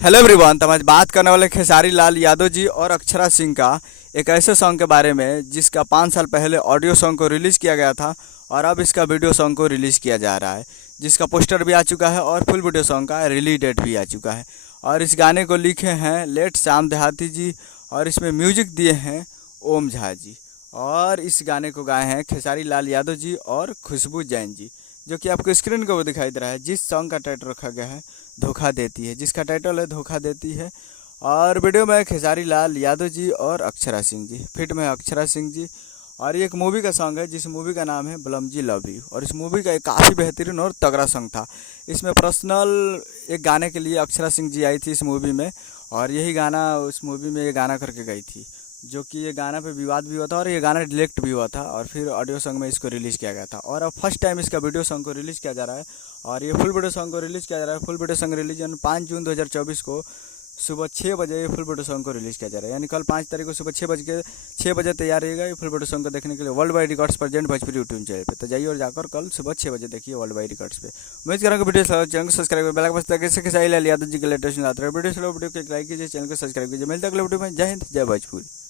Hello everyone. तो आज बात करने वाले खेसारी लाल यादव जी और अक्षरा सिंह का एक ऐसे सॉन्ग के बारे में जिसका 5 साल पहले ऑडियो सॉन्ग को रिलीज़ किया गया था और अब इसका वीडियो सॉन्ग को रिलीज़ किया जा रहा है, जिसका पोस्टर भी आ चुका है और फुल वीडियो सॉन्ग का रिलीज डेट भी आ चुका है। और इस गाने को लिखे हैं लेट श्याम देहाती जी और इसमें म्यूजिक दिए हैं ओम झा जी। और इस गाने को गाए हैं खेसारी लाल यादव जी और खुशबू जैन जी, जो कि आपको स्क्रीन को दिखाई दे रहा है। जिस सॉन्ग का टाइटल रखा गया है धोखा देती है, जिसका टाइटल है धोखा देती है। और वीडियो में खेसारी लाल यादव जी और अक्षरा सिंह जी, फिट में अक्षरा सिंह जी। और ये एक मूवी का सॉन्ग है जिस मूवी का नाम है बलमजी लव यू। और इस मूवी का एक काफ़ी बेहतरीन और तगड़ा सॉन्ग था। इसमें पर्सनल एक गाने के लिए अक्षरा सिंह जी आई थी इस मूवी में, और यही गाना उस मूवी में ये गाना करके गई थी, जो कि ये गाना पे विवाद भी हुआ था और ये गाना डिलेक्ट भी हुआ था और फिर ऑडियो सॉन्ग में इसको रिलीज़ किया गया था। और अब फर्स्ट टाइम इसका वीडियो सॉन्ग को रिलीज़ किया जा रहा है और ये फुल वीडियो सॉन्ग को रिलीज़ किया जा रहा है। फुल वीडियो सॉन्ग रिलीज 5 जून 2024 को सुबह 6 बजे ये फुल वीडियो सॉन्ग को रिलीज़ किया जा रहा है। यानी कल 5 तारीख को सुबह 6 बजे तैयार रहेगा ये फुल वीडियो सॉन्ग को देखने के लिए world wide records present Bhojpuri YouTube channel पे। तो जाइए और जाकर कल सुबह 6 बजे देखिए वर्ल्ड वाइड रिकॉर्ड्स पे। उम्मीद करूँगा वीडियो चैनल को सब्सक्राइब कर बेल आइकन बस कैसे खेसारी लाल यादव जी के लेटेस्ट आते रहे वीडियो को लाइक कीजिए, चैनल को सब्सक्राइब कीजिए। मिलता है अगले वीडियो में। जय हिंद, जय भोजपुरी।